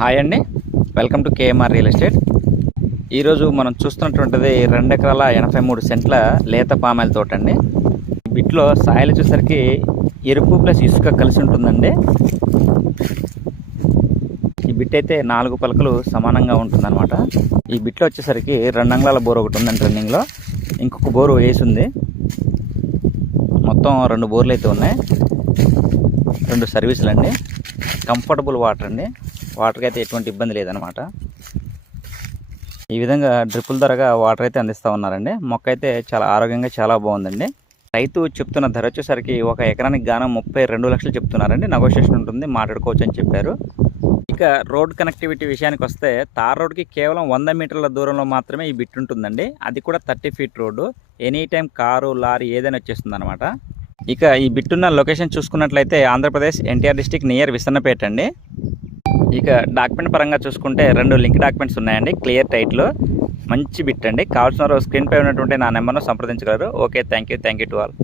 Hi అండి, welcome to KMR real estate. ఈరోజు మనం చూస్తున్నటువంటిది 2 ఎకరాల 83 సెంట్ల లేత పామాయిల తోట అండి. ఈ బిట్లో సాయిల్ వచ్చేసరికి ఎరుపు ప్లస్ ఇసుక కలిసి ఉంటుందండి. ఈ బిట్ అయితే 4 పలకలు సమానంగా ఉంటుందన్నమాట. ఈ బిట్లో వచ్చేసరికి 2 అంగుళాల బోర్ ఒకటి ఉందండి రన్నింగ్లో, ఇంకొక బోరు వేసి ఉంది. మొత్తం 2 బోర్లు అయితే ఉన్నాయి, 2 సర్వీసులు అండి. కంఫర్టబుల్ వాటర్ అండి, వాటర్కి అయితే ఎటువంటి ఇబ్బంది లేదనమాట. ఈ విధంగా డ్రిప్పుల ధరగా వాటర్ అయితే అందిస్తూ ఉన్నారండి. మొక్క అయితే చాలా ఆరోగ్యంగా చాలా బాగుందండి. రైతు చెప్తున్న ధర వచ్చేసరికి 1 ఎకరానికి గాను 32 లక్షలు చెప్తున్నారండి. నెగోషియేషన్ ఉంటుంది, మాట్లాడుకోవచ్చు అని చెప్పారు. ఇక రోడ్ కనెక్టివిటీ విషయానికి వస్తే తార్ రోడ్కి కేవలం 100 మీటర్ల దూరంలో మాత్రమే ఈ బిట్ ఉంటుందండి. అది కూడా 30 feet road. Any time car lorry ఏదైనా వచ్చేస్తుంది అనమాట. ఇక ఈ బిట్టున్న లొకేషన్ చూసుకున్నట్లయితే ఆంధ్రప్రదేశ్ ఎన్టీఆర్ డిస్టిక్ నియర్ విసన్నపేట అండి. ఇక డాక్యుమెంట్ పరంగా చూసుకుంటే 2 లింక్ డాక్యుమెంట్స్ ఉన్నాయండి, క్లియర్ టైట్లో. మంచి బిట్ అండి. కావాల్సిన వారు స్క్రీన్ పై ఉన్నటువంటి నా నెంబర్ను సంప్రదించగలరు. Okay, thank you to all.